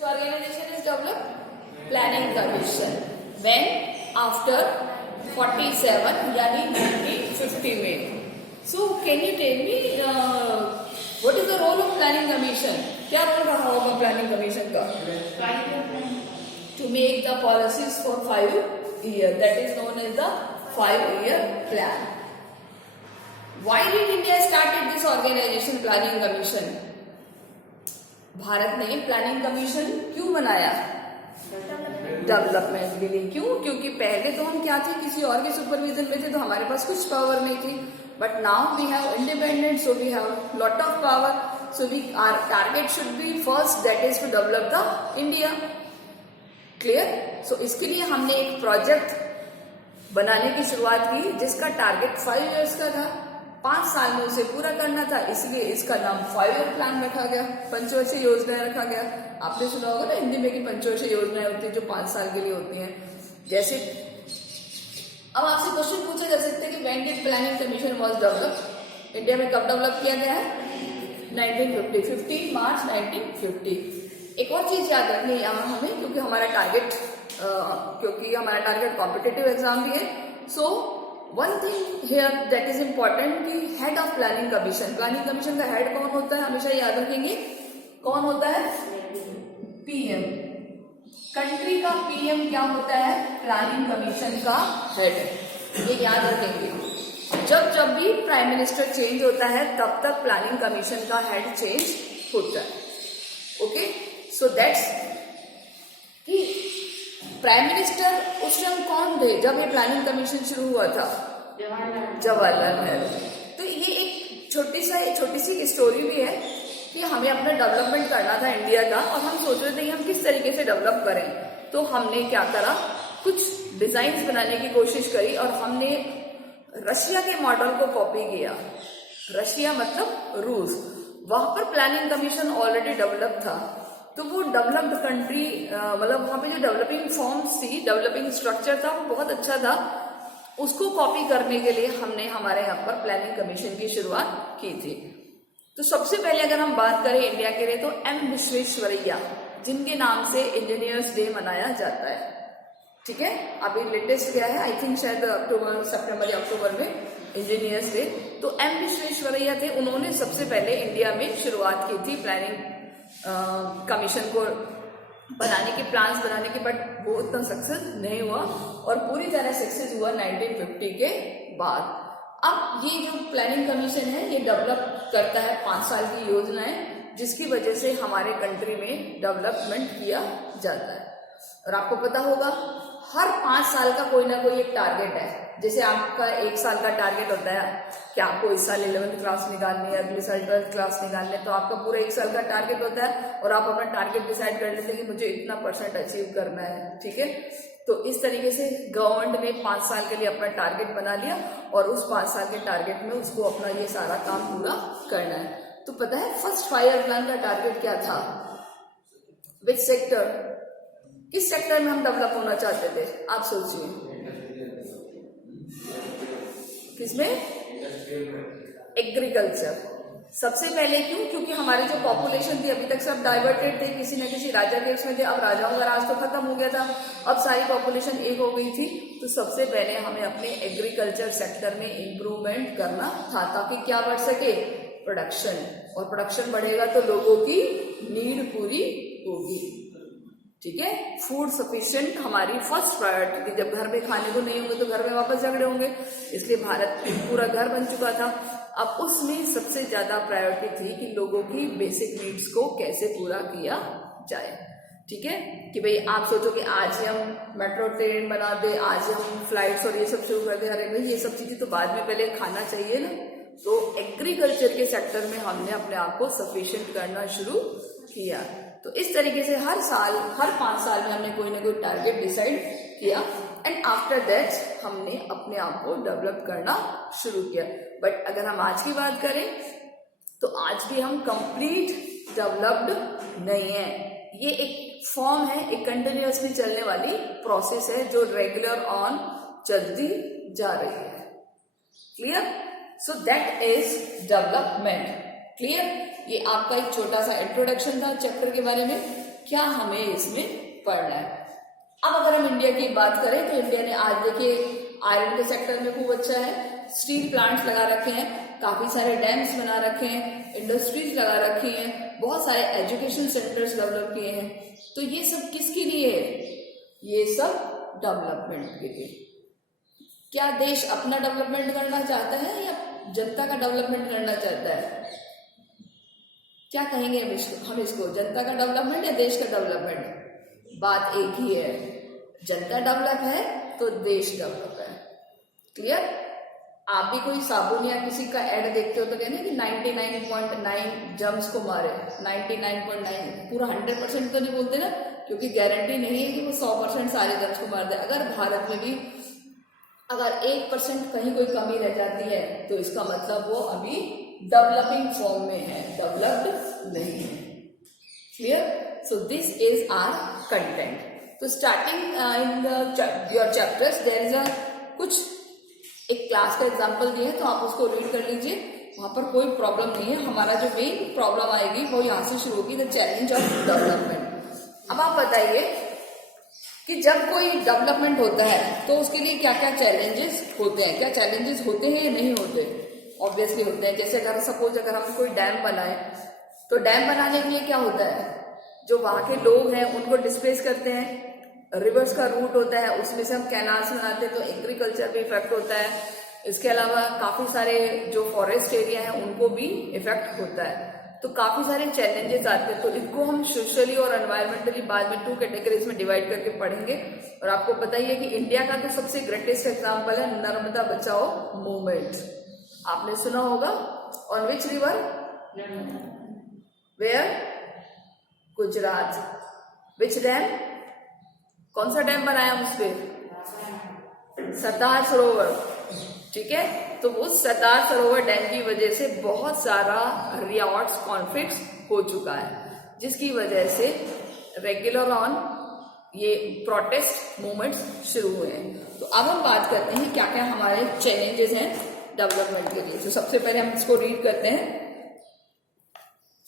Which organization is developed? Planning Commission. When? After 47 यानी 1950 में. So can you tell me what is the role of Planning Commission? क्या role रहा होगा Planning Commission का? To make the policies for 5 years. That is known as the 5-year plan. Why did India started this organization Planning Commission? Bharat ने planning commission क्यों बनाया? Development के लिए. क्यों? क्योंकि पहले तो हम क्या थे, किसी और के सुपरविजन में थे, तो हमारे पास कुछ पावर नहीं थी. But now we have independent, so we have lot of power. So we our target should be first, that is to develop the India. Clear? So इसके लिए हमने एक प्रोजेक्ट बनाने की शुरुआत की जिसका टारगेट 5 इयर्स का था. 5 साल में उसे पूरा करना था, इसलिए इसका नाम 5-year प्लान रखा गया, पंचवर्षीय योजनाएं रखा गया. आपने सुना होगा ना हिंदी में कि पंचवर्षीय योजनाएं होती है जो 5 साल के लिए होती हैं. जैसे अब आपसे क्वेश्चन पूछा जा सकता है कि when did planning commission was develop? India में कब डेवलप किया गया है? 1950, 15 मार्च 1950. एक और चीज याद रखनी है यहाँ हमें, क्योंकि हमारा टारगेट कॉम्पिटिटिव एग्जाम भी है. So one thing here that is important कि head of planning commission, planning commission का हेड कौन होता है? हमेशा याद रखेंगे कौन होता है? पीएम. कंट्री का पीएम क्या होता है? प्लानिंग कमीशन का हेड. ये याद रखेंगे. जब जब भी प्राइम मिनिस्टर चेंज होता है तब तक प्लानिंग कमीशन का हेड चेंज होता है. ओके, सो दैट्स कि प्राइम मिनिस्टर उस टाइम कौन थे जब ये प्लानिंग कमीशन शुरू हुआ था? जवाहरलाल नेहरू. तो ये एक छोटी सी स्टोरी भी है कि हमें अपना डेवलपमेंट करना था इंडिया का, और हम सोच रहे थे कि हम किस तरीके से डेवलप करें. तो हमने क्या करा, कुछ डिजाइन बनाने की कोशिश करी और हमने रशिया के मॉडल को कॉपी किया. रशिया मतलब रूस. वहां पर प्लानिंग कमीशन ऑलरेडी डेवलप था. तो वो डेवलप्ड कंट्री, मतलब वहां पे जो डेवलपिंग फॉर्म्स थी, डेवलपिंग स्ट्रक्चर था, वो बहुत अच्छा था. उसको कॉपी करने के लिए हमने हमारे यहाँ पर प्लानिंग कमीशन की शुरुआत की थी. तो सबसे पहले अगर हम बात करें इंडिया के लिए, तो एम विश्वेश्वरैया, जिनके नाम से इंजीनियर्स डे मनाया जाता है. ठीक है, अभी लेटेस्ट गया है, आई थिंक शायद सितंबर या अक्टूबर में इंजीनियर्स डे. तो एम विश्वेश्वरैया थे, उन्होंने सबसे पहले इंडिया में शुरुआत की थी प्लानिंग कमीशन को बनाने के, प्लान्स बनाने के. बट वो उतना सक्सेस नहीं हुआ और पूरी तरह सक्सेस हुआ 1950 के बाद. अब ये जो प्लानिंग कमीशन है ये डेवलप करता है 5 साल की योजनाएं, जिसकी वजह से हमारे कंट्री में डेवलपमेंट किया जाता है. और आपको पता होगा हर 5 साल का कोई ना कोई एक टारगेट है. जैसे आपका 1 साल का टारगेट होता है कि आपको इस साल 11th क्लास निकालनी है, अगले साल 12th क्लास निकालनी है, तो आपका पूरा 1 साल का टारगेट होता है और आप अपना टारगेट डिसाइड कर लेते हैं कि मुझे इतना % अचीव करना है. ठीक है, तो इस तरीके से गवर्नमेंट ने 5 साल के लिए अपना टारगेट बना लिया और उस 5 साल के टारगेट में उसको अपना ये सारा काम पूरा करना है. तो पता है फर्स्ट 5-year प्लान का टारगेट क्या था? विच सेक्टर, किस सेक्टर में हम डेवलप होना चाहते थे? आप सोचिए. किसमें? एग्रीकल्चर. सबसे पहले क्यों? क्योंकि हमारी जो पॉपुलेशन थी अभी तक सब डाइवर्टेड थे, किसी न किसी राजा के उसमें थे. अब राजाओं का राज तो खत्म हो गया था, अब सारी पॉपुलेशन एक हो गई थी. तो सबसे पहले हमें अपने एग्रीकल्चर सेक्टर में इंप्रूवमेंट करना था, ताकि क्या बढ़ सके? प्रोडक्शन. और प्रोडक्शन बढ़ेगा तो लोगों की नीड पूरी होगी. ठीक है, फूड सफिशिएंट हमारी फर्स्ट प्रायोरिटी थी. जब घर में खाने को नहीं होंगे तो घर में वापस झगड़े होंगे, इसलिए भारत पूरा घर बन चुका था. अब उसमें सबसे ज्यादा प्रायोरिटी थी कि लोगों की बेसिक नीड्स को कैसे पूरा किया जाए. ठीक है, कि भाई आप सोचो कि आज ही हम मेट्रो ट्रेन बना दे, आज ही हम फ्लाइट्स और ये सब शुरू कर दे. अरे भाई ये सब चीजें तो बाद में, पहले खाना चाहिए ना. तो एग्रीकल्चर के सेक्टर में हमने अपने आप को सफिशिएंट करना शुरू किया. तो इस तरीके से हर 5 साल में हमने कोई ना कोई टारगेट डिसाइड किया एंड आफ्टर दैट हमने अपने आप को डेवलप करना शुरू किया. बट अगर हम आज की बात करें तो आज भी हम कंप्लीट डेवलप्ड नहीं है. ये एक फॉर्म है, एक कंटिन्यूअसली चलने वाली प्रोसेस है जो रेगुलर ऑन चलती जा रही है. Clear? So that is development. Clear? ये आपका एक छोटा सा इंट्रोडक्शन था चैप्टर के बारे में क्या हमें इसमें पढ़ना है। अब अगर हम इंडिया की बात करें तो इंडिया ने आज देखिए आयरन के सेक्टर में खूब अच्छा है, स्टील प्लांट्स लगा रखे हैं, काफी सारे डैम्स बना रखे हैं, इंडस्ट्रीज लगा रखी हैं, बहुत सारे एजुकेशन सेंटर्स डेवलप किए हैं। तो ये सब किसके लिए है? ये सब डेवलपमेंट के लिए। क्या देश अपना डेवलपमेंट करना चाहता है या जनता का डेवलपमेंट करना चाहता है? क्या कहेंगे हम इसको जनता का डेवलपमेंट या देश का डेवलपमेंट? बात एक ही है, जनता डेवलप है तो देश डेवलप है। क्लियर? आप भी कोई साबुन या किसी का एड देखते हो तो कहते हैं कि 99.9 जर्म्स को मारे, 99.9 पूरा 100% तो नहीं बोलते ना, क्योंकि गारंटी नहीं है कि वो 100% सारे जर्म्स को मार दे। अगर भारत में भी अगर 1% कहीं कोई कमी रह जाती है तो इसका मतलब वो अभी डेवलपिंग फॉर्म में है, डेवलप्ड नहीं है। Clear? So this is our content. तो starting in your chapters there is कुछ एक क्लास का एग्जाम्पल दिया है तो आप उसको रीड कर लीजिए, वहां पर कोई प्रॉब्लम नहीं है। हमारा जो मेन प्रॉब्लम आएगी वो यहाँ से शुरू होगी, द चैलेंज ऑफ डेवलपमेंट। अब आप बताइए कि जब कोई डेवलपमेंट होता है तो उसके लिए क्या क्या चैलेंजेस होते हैं? क्या चैलेंजेस होते हैं या नहीं होते? ऑब्वियसली होते हैं। जैसे अगर सपोज अगर हम कोई डैम बनाए तो डैम बनाने के लिए क्या होता है, जो वहां के लोग हैं उनको डिस्प्लेस करते हैं, रिवर्स का रूट होता है, उसमें से हम कैनाल्स बनाते हैं तो एग्रीकल्चर भी इफेक्ट होता है। इसके अलावा काफी सारे जो फॉरेस्ट एरिया है उनको भी इफेक्ट होता है। तो काफी सारे चैलेंजेस आते हैं। तो इनको हम सोशली और एनवायरमेंटली बाद में 2 कैटेगरीज में डिवाइड करके पढ़ेंगे। और आपको बताइए कि इंडिया का तो सबसे ग्रेटेस्ट एग्जाम्पल है नर्मदा बचाओ मूवमेंट। आपने सुना होगा, on which river? Where? Gujarat. Which dam? कौन सा डैम बनाया उस पे? सरदार सरोवर। ठीक है, तो उस सरदार सरोवर डैम की वजह से बहुत सारा रियॉट्स कॉन्फ्लिक्ट्स हो चुका है, जिसकी वजह से रेगुलर ऑन ये प्रोटेस्ट मूवमेंट्स शुरू हुए हैं। तो अब हम बात करते हैं क्या क्या हमारे चैलेंजेस हैं डेवलपमेंट के लिए। तो सबसे पहले हम इसको रीड करते हैं।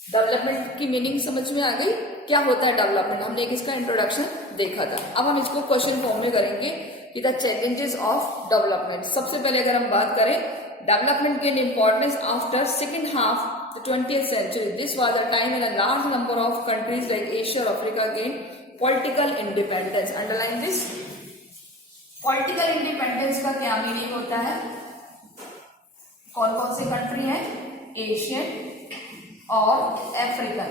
डेवलपमेंट की मीनिंग समझ में आ गई, क्या होता है डेवलपमेंट? हमने एक इसका इंट्रोडक्शन देखा था। अब हम इसको क्वेश्चन फॉर्म में करेंगे कि द चैलेंजेस ऑफ डेवलपमेंट। सबसे पहले अगर हम बात करें development gain importance after second half the 20th century. This was a time when a large number of countries like Asia or Africa gained political independence. Underline this. Political independence का क्या meaning होता है? कौन कौन सी country है? Asian और African.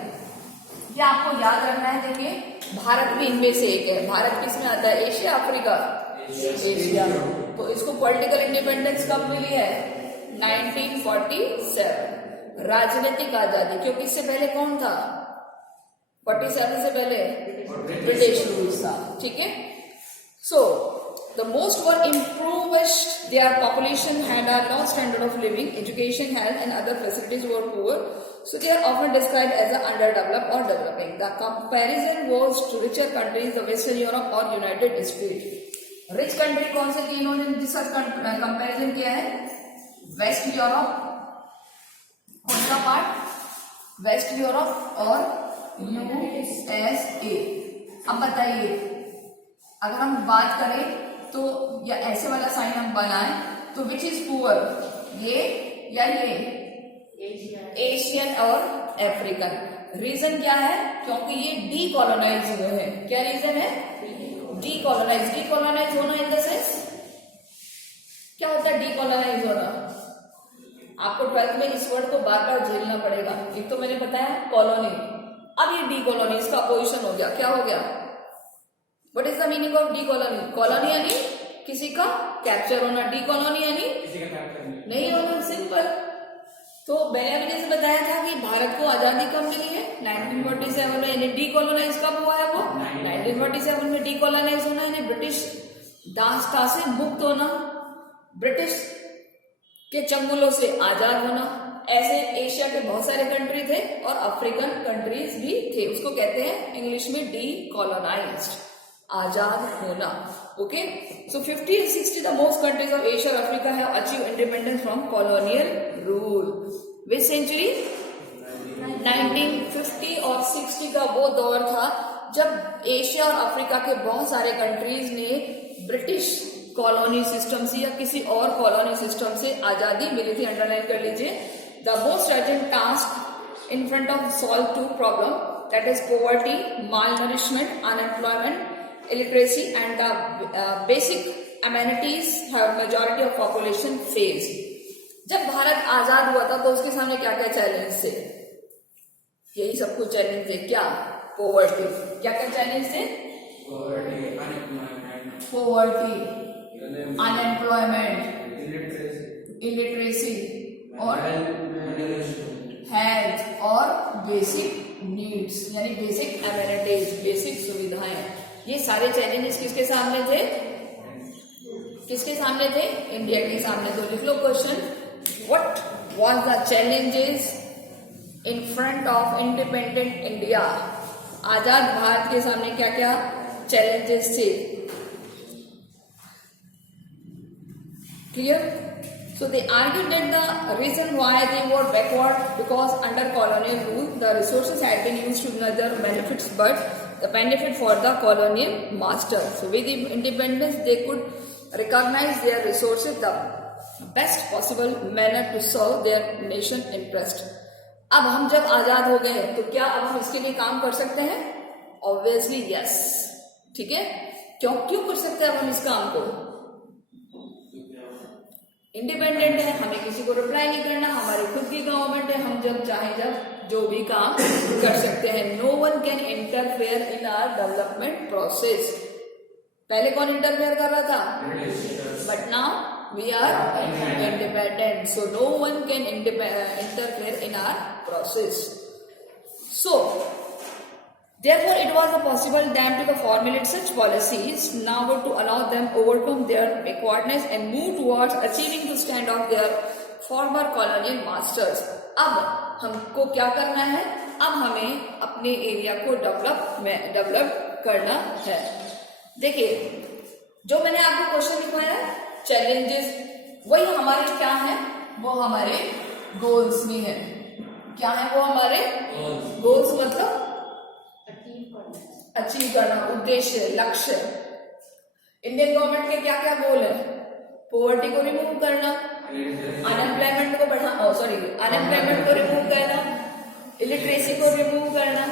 ये आपको याद रखना है। देखिए भारत भी इनमें से एक है। भारत किस में आता है? Asia, Africa? एशिया। तो इसको पॉलिटिकल इंडिपेंडेंस कब मिली है? 1947। राजनीतिक आजादी, क्योंकि इससे पहले कौन था? 47 से पहले ब्रिटिश रूल था। ठीक है, सो the most were impoverished, their population had a low standard of living, education, health and other facilities were poor, so they are often described as underdeveloped or developing. The comparison was to richer countries, the Western Europe or United States. Rich country कौन से तीनों ने जिसका comparison किया है? Waste Europe, कौन सा part? Waste Europe और यूएसए। अब बताइए अगर हम बात करें तो या ऐसे वाला साइन हम बनाएं तो विच इज पुअर, ये या ये? एशियन और अफ्रीकन। रीजन क्या है? क्योंकि ये डीकोलोनाइज हुए हैं। क्या रीजन है? डीकोलोनाइज। डीकोलोनाइज होना इन द सेंस क्या होता है? डीकोलोनाइज होना। आपको 12th में इस वर्ड को बार बार झेलना पड़ेगा। एक तो मैंने बताया कॉलोनी, अब ये डीकोलोनी, इसका अपोजिशन हो गया। क्या हो गया? What is the meaning of decolony? Colony यानी किसी का कैप्चर होना, डीकोलोनी यानी किसी का कैप्चर नहीं होना, सिंपल। तो मैंने अभी जैसे बताया था कि भारत को आजादी कब मिली है? 1947 में। यानी डीकोलोनाइज कब हुआ है? वो 1947 में डीकोलोनाइज होना यानी ब्रिटिश दासता से मुक्त होना, ब्रिटिश के चंगुलों से आजाद होना। ऐसे एशिया के बहुत सारे कंट्री थे और अफ्रीकन कंट्रीज भी थे। उसको कहते हैं इंग्लिश में डीकोलोनाइज्ड, आजाद होना। Okay, so 50 and 60 the most countries of Asia and Africa have achieved independence from colonial rule. Which century? 1950 और 60 का वो दौर था जब एशिया और अफ्रीका के बहुत सारे कंट्रीज ने ब्रिटिश कॉलोनी सिस्टम से या किसी और कॉलोनी सिस्टम से आजादी मिली थी, अंडरलाइन कर लीजिए, the most urgent task in front of solve to problem, that is poverty, malnourishment, unemployment, illiteracy and the basic amenities have majority of population faced. जब भारत आजाद हुआ था तो उसके सामने क्या क्या चैलेंज थे? यही सब कुछ चैलेंज थे। क्या? पॉवर्टी। क्या क्या चैलेंज थे? पॉवर्टी, अनएम्प्लॉयमेंट, इलिटरेसी और हेल्थ और बेसिक नीड्स यानी बेसिक एमिनिटीज, बेसिक सुविधाएं। ये सारे चैलेंजेस किसके सामने थे? किसके सामने थे? इंडिया के सामने। तो लिख लो question, what was the challenges in front of independent India? आजाद भारत के सामने क्या क्या चैलेंजेस थे? Clear? So they argued that the reason why they were backward because under colonial rule the resources had been used to neither benefits but the benefit for the colonial master. So with the independence they could recognize their resources the best possible manner to serve their nation interest. अब हम जब आजाद हो गए तो क्या अब हम इसके लिए काम कर सकते हैं? Obviously yes. ठीक है? क्यों कर सकते हैं अब हम इस काम को? इंडिपेंडेंट है, हमें किसी को रिप्लाई नहीं करना, हमारी खुद की गवर्नमेंट है, हम जब चाहे जब जो भी काम कर सकते हैं। No one can interfere in our development process. पहले कौन इंटरफेयर कर रहा था? But now we are independent, so no one can interfere in our process. So therefore it was possible them to formulate such policies now to allow them overcome their backwardness and move towards achieving the stand of their former colonial masters. अब हमको क्या करना है? अब हमें अपने area को develop करना है। देखिए जो मैंने आपको क्वेश्चन लिखवाया है चैलेंजेस, वही हमारे क्या है? वो हमारे गोल्स भी हैं। क्या है वो हमारे गोल्स? मतलब अचीव करना, उद्देश्य, लक्ष्य। इंडियन गवर्नमेंट के क्या क्या गोल है? पॉवर्टी को रिमूव करना, अनएम्प्लॉयमेंट को रिमूव करना, इलिटरेसी को रिमूव करना,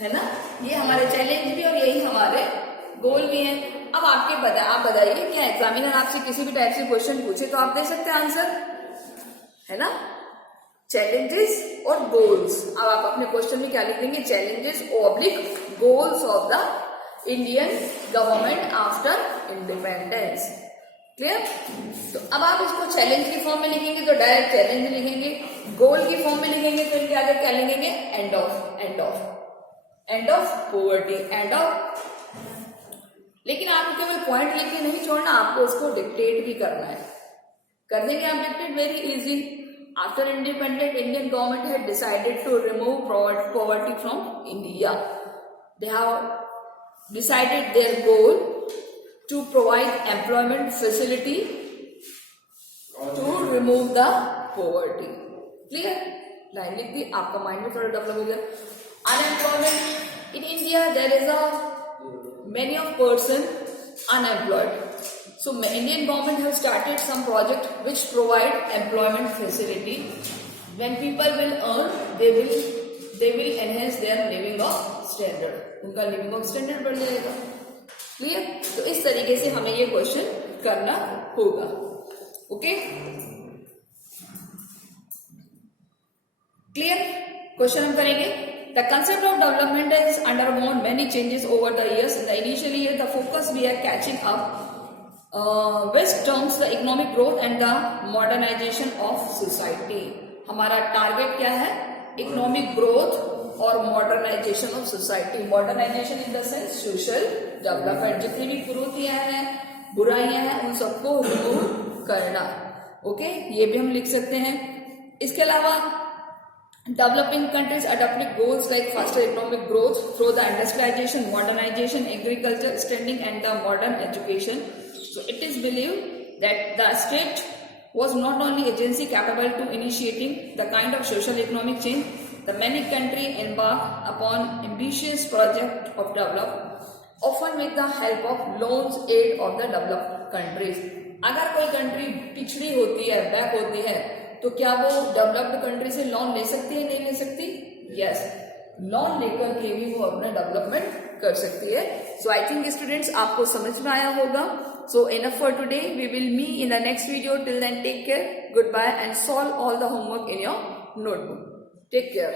है ना? ये हमारे चैलेंज भी और यही हमारे गोल भी हैं। अब आप बताइए, क्या एग्जामिनर आपसे किसी भी टाइप से क्वेश्चन पूछे तो आप दे सकते हैं आंसर, है ना? चैलेंजेस और गोल्स। अब आप अपने क्वेश्चन में क्या लिख देंगे? Challenges oblique goals of the Indian government after independence. Clear? तो अब आप इसको चैलेंज की फॉर्म में लिखेंगे तो डायरेक्ट चैलेंज लिखेंगे, गोल की फॉर्म में लिखेंगे तो इनके आगे क्या लिखेंगे? End of poverty, end of. लेकिन आपको केवल पॉइंट लिख के नहीं छोड़ना, आपको उसको डिक्टेट भी करना है। कर देंगे आप dictate? Very easy. After independent, Indian government had decided to remove poverty from India. They have decided their goal to provide employment facility to remove the poverty. Clear? Line लिख दी, आपका माइंड में थोड़ा डेवलप हो गया। Unemployment in India, there is many of person unemployed. So Indian government has started some project which provide employment facility. When people will earn, they will enhance their living of standard. उनका living of standard बढ़ जाएगा। Clear? तो इस तरीके से हमें ये question करना होगा। ओके? क्लियर? क्वेश्चन हम करेंगे। The concept of development has undergone many changes over the years. In the initial year, the focus we are catching up which terms the economic growth and the modernization of society. हमारा target क्या है? Economic growth और modernization of society. Modernization in the sense social development. जितनी भी कुरीतियां हैं, बुराइयां हैं, उन सबको रिमूव करना। ओके, ये भी हम लिख सकते हैं। इसके अलावा developing countries adopting goals like faster economic growth through the industrialization, modernization, agriculture, extending and the modern education. So it is believed that the state was not only agency capable to initiating the kind of social economic change the many country embark upon ambitious project of development, often with the help of loans aid of the developed countries. अगर कोई country पिछड़ी होती है, back होती है, तो क्या वो डेवलप्ड कंट्री से लोन ले सकती है, नहीं ले सकती? यस, लोन लेकर के भी वो अपना डेवलपमेंट कर सकती है. सो आई थिंक स्टूडेंट्स आपको समझ में आया होगा. So enough for today. We will meet in the next video. Till then, take care. Goodbye and solve all the homework in your notebook. Take care.